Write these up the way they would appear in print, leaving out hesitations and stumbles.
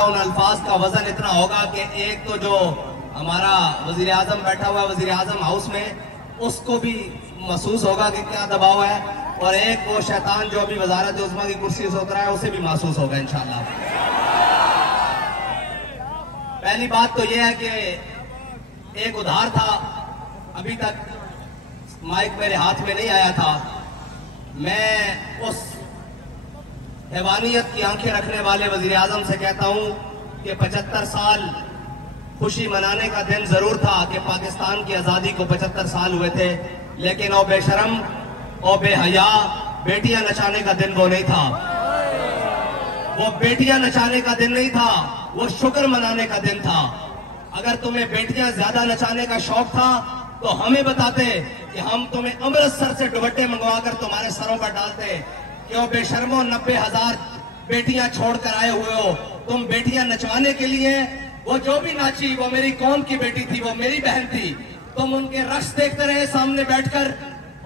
उन अल्फाज का वजन इतना होगा कि एक तो जो हमारा वजीर आजम बैठा हुआ है वजीर आजम हाउस में, उसको भी महसूस होगा कि क्या दबाव है, और एक वो शैतान जो अभी वजारत उस्मा की कुर्सी से उतरा है उसे भी महसूस होगा इंशाल्लाह। पहली बात तो यह है कि एक उधार था, अभी तक माइक मेरे हाथ में नहीं आया था। मैं उस हैवानियत की आंखें रखने वाले वजीर आजम से कहता हूं कि 75 साल खुशी मनाने का दिन जरूर था कि पाकिस्तान की आजादी को 75 साल हुए थे, लेकिन ओ बेशरम ओ बेहया बेटियां नचाने का दिन वो नहीं था। वो बेटियां नचाने का दिन नहीं था, वो शुक्र मनाने का दिन था। अगर तुम्हें बेटियां ज्यादा नचाने का शौक था तो हमें बताते कि हम तुम्हें अमृतसर से दुपट्टे मंगवा कर तुम्हारे सरों पर डालते। क्यों बेशर्मो 90,000 बेटियां छोड़कर आए हुए हो, तुम बेटियां नचवाने के लिए। वो जो भी नाची वो मेरी कौम की बेटी थी, वो मेरी बहन थी। तुम उनके रक्स देखते रहे सामने बैठकर,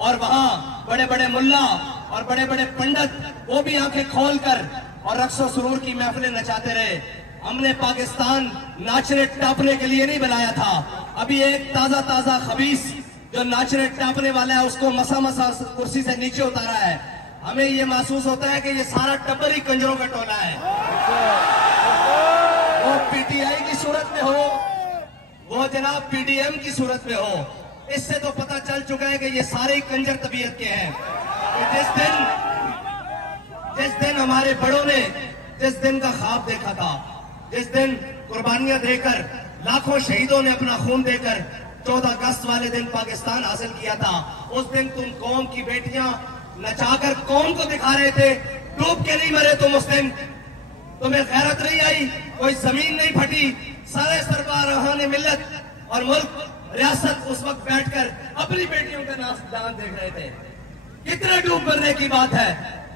और वहां बड़े बड़े मुल्ला और बड़े बड़े पंडित वो भी आंखें खोलकर और रक्सो सुरूर की महफिलें नचाते रहे। हमने पाकिस्तान नाचने टापने के लिए नहीं बनाया था। अभी एक ताजा ताजा खबीस जो नाचने टापने वाला है उसको मसा मसा कुर्सी से नीचे उतारा है। हमें ये महसूस होता है कि ये सारा टब्बर ही कंजरों का टोला है। वो पीटीआई की सूरत में हो, वो जनाब पीडीएम की सूरत में हो, इससे तो पता चल चुका है कि ये सारे ही कंजर तबीयत के हैं। जिस दिन हमारे बड़ों ने जिस दिन का ख्वाब देखा था, जिस दिन कुर्बानियां देकर लाखों शहीदों ने अपना खून देकर 14 अगस्त वाले दिन पाकिस्तान हासिल किया था, उस दिन तुम कौम की बेटियां नचाकर कौम को दिखा रहे थे। डूब के नहीं मरे तुम उस दिन, तुम्हें गैरत नहीं आई, कोई जमीन नहीं फटी। सारे सरबराहान मिल्लत और मुल्क रियासत उस वक्त बैठकर अपनी बेटियों का नाच जान देख रहे थे। कितने डूब मरने की बात है,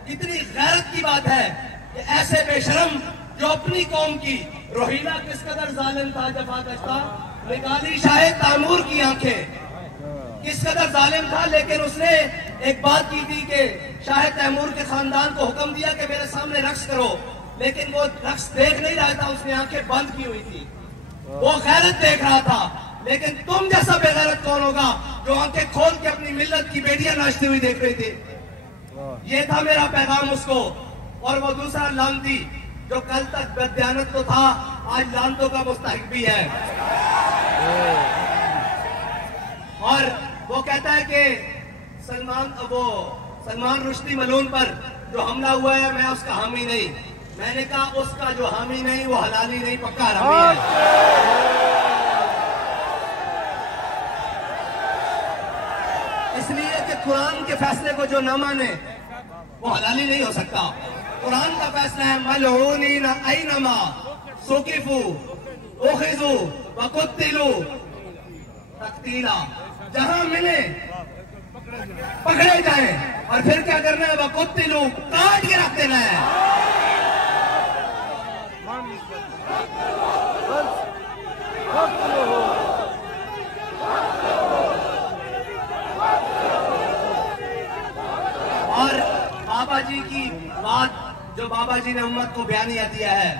कितनी गैरत की बात है कि ऐसे बेशरम जो अपनी कौम की रोहिला किस कदर जालिम था, जफाकश्ता निकाली शाह तामूर की आंखें, किस कदर जालिम था। लेकिन उसने एक बात की थी कि शाह तैमूर के खानदान को हुक्म दिया कि मेरे सामने रक्स करो, लेकिन वो रक्स देख नहीं रहा था, उसने आंखें बंद की हुई थी। वो गैरत देख रहा था। लेकिन तुम जैसा बेगैरत कौन होगा जो आंखें खोल के अपनी मिल्लत की बेटियां नाचती हुई देख रही थी। ये था मेरा पैगाम उसको। और वो दूसरा लानती जो कल तक बददियानत तो था, आज लानतों का मुस्तहिक भी है। और वो कहता है कि सलमान रुश्दी मलून पर जो हमला हुआ है मैं उसका हामी नहीं। मैंने कहा उसका जो हामी नहीं वो हलाली नहीं, पक्का हरामी है। इसलिए कि कुरान के फैसले को जो न माने वो हलाली नहीं हो सकता। कुरान का फैसला है मलऊनीन ऐनमा सुकिफू उखिजू व कुत्तिलू तक्तीला, जहां मिले पकड़े जाए और फिर क्या करना है, वह कुत्तिलू काट के रख देना है। और बाबा जी की बात जो बाबा जी ने उम्मत को बयानिया दिया है,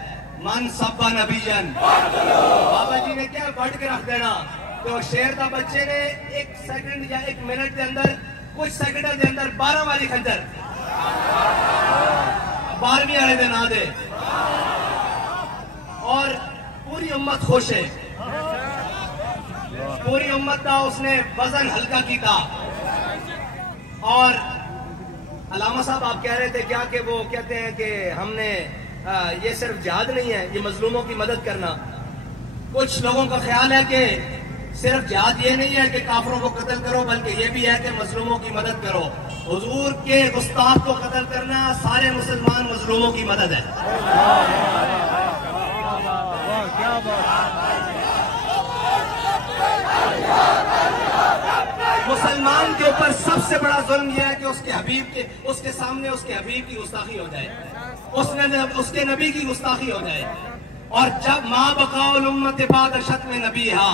मन सब्बा नबीजन, बाबा जी ने क्या बढ़ के रख देना। तो शेर था बच्चे ने 1 सेकंड या 1 मिनट के अंदर, कुछ सेकंड के अंदर 12 वाली खंजर 12वीं वाले दिन आ दे, और पूरी उम्मत खुश है। पूरी उम्मत का उसने वजन हल्का की था। और अलामा साहब आप कह रहे थे क्या कि वो कहते हैं कि हमने ये सिर्फ जिहाद नहीं है, ये मजलूमों की मदद करना। कुछ लोगों का ख्याल है कि सिर्फ जिहाद ये नहीं है कि काफरों को कत्ल करो, बल्कि ये भी है कि मजलूमों की मदद करो। हुजूर के गुस्ताख को कत्ल करना सारे मुसलमान मजलूमों की मदद है। मुसलमान के ऊपर सबसे बड़ा जुल्म यह है कि उसके सामने उसके हबीब की गुस्ताखी हो जाए, उसके नबी की गुस्ताखी हो जाए। और जब माँ बकाउल उम्मत बाद शत्म नबी हा,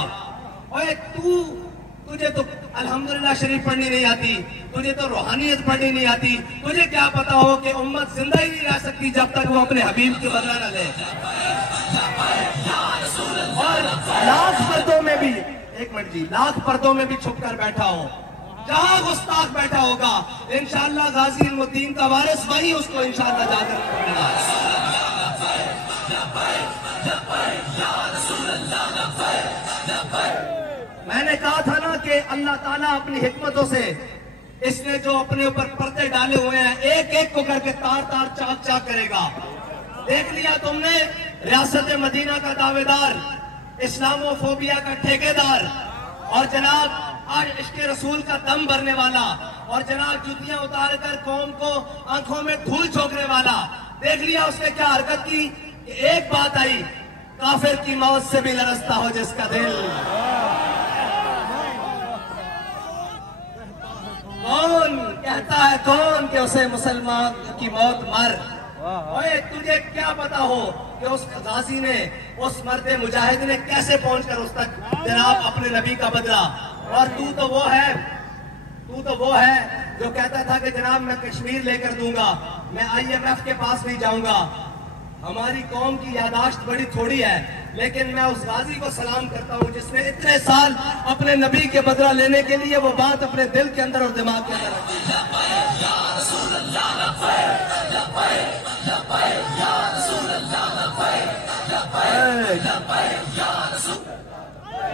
ओए तुझे तो अल्हम्दुलिल्लाह शरीफ पढ़नी नहीं आती, तुझे तो रूहानियत पढ़नी नहीं आती, तुझे क्या पता हो कि उम्मत जिंदा ही नहीं रह सकती जब तक वो अपने हबीब के बदला न ले। लाख पर्दों में भी, एक मिनट जी, लाख पर्दों में भी छुप कर बैठा हो, जहां गुस्ताख बैठा होगा, इंशाअल्लाह गाजी इल्मुद्दीन का वारिस वही उसको इंशाअल्लाह जाकर मिलेगा। मैंने कहा था ना कि अल्लाह ताला अपनी हिकमतों से इसने जो अपने ऊपर पर्दे डाले हुए हैं, एक एक को करके तार तार चाक चाक करेगा। देख लिया तुमने, रियासत मदीना का दावेदार, इस्लामोफोबिया का ठेकेदार, और जनाब आज इश्क़ रसूल का दम भरने वाला, और जनाब जुतियां उतार कर कौम को आंखों में धूल झोंकने वाला। देख लिया उसने क्या हरकत की। एक बात आई, काफिर की मौत से भी लरसता हो जिसका दिल। कौन कहता है कौन कि उसे मुसलमान की मौत मर। ओए तुझे क्या पता हो कि उस गाजी ने, उस मर्द मुजाहिद ने कैसे पहुंचकर उस तक जनाब अपने नबी का बदला। और तू तो वो है जो कहता था कि जनाब मैं कश्मीर लेकर दूंगा, मैं IMF के पास नहीं जाऊंगा। हमारी कौम की यादाश्त बड़ी थोड़ी है, लेकिन मैं उस गाजी को सलाम करता हूं जिसने इतने साल अपने नबी के बदला लेने के लिए वो बात अपने दिल के अंदर और दिमाग के अंदर रखी।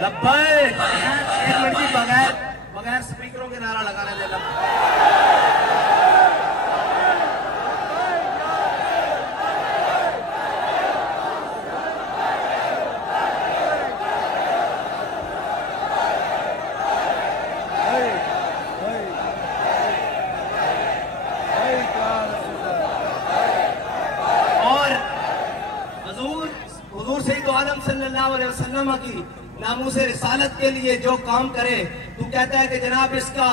लब्बैक, एक मिनट की बगैर स्पीकरों के नारा लगाने दे। हुजूर सैयद आलम सल्लल्लाहु अलैहि वसल्लम की नामूस रिसालत के लिए जो काम करे, तू कहता है कि जनाब इसका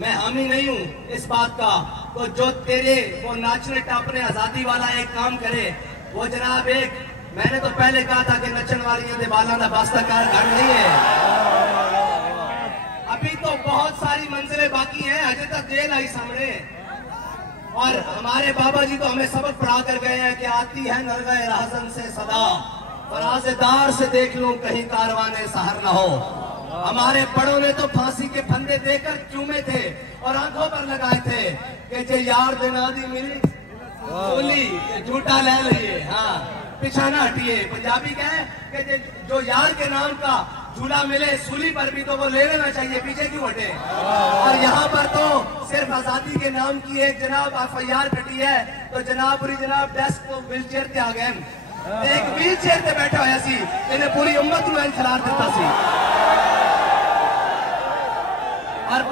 मैं हामी नहीं हूं इस बात का, तो जो तेरे वो नाचने टापने आजादी वाला एक काम करे, वो जनाब एक, मैंने तो पहले कहा था कि नचन वाली बाला का वास्ताकार घर नहीं है। अभी तो बहुत सारी मंजिलें बाकी हैं, अजय तक जेल आई सामने। और हमारे बाबा जी तो हमें सबक पढ़ा कर गए हैं कि आती है नरगाए राहजन से सदा, फराज़ेदार से देख लूं कहीं कारवाने सहर न हो। हमारे बड़ों ने तो फांसी के फंदे देकर चूमे थे और आंखों पर लगाए थे कि जे यार दिनादी मिली बोली झूठा ले लिए, हाँ पिछाना हटिए। पंजाबी कहे कि जो यार के नाम का झूला मिले सूली पर भी तो वो ले लेना चाहिए, पीछे क्यों हटे। और यहाँ पर तो सिर्फ आजादी के नाम की एक जनाब FIR कटी है, तो जनाब डेस्क तो व्हील चेयर ते आ गए, एक व्हील चेयर ते बैठा होया सी, इन्हें पूरी उम्मत नूं खिलार दिता सी। और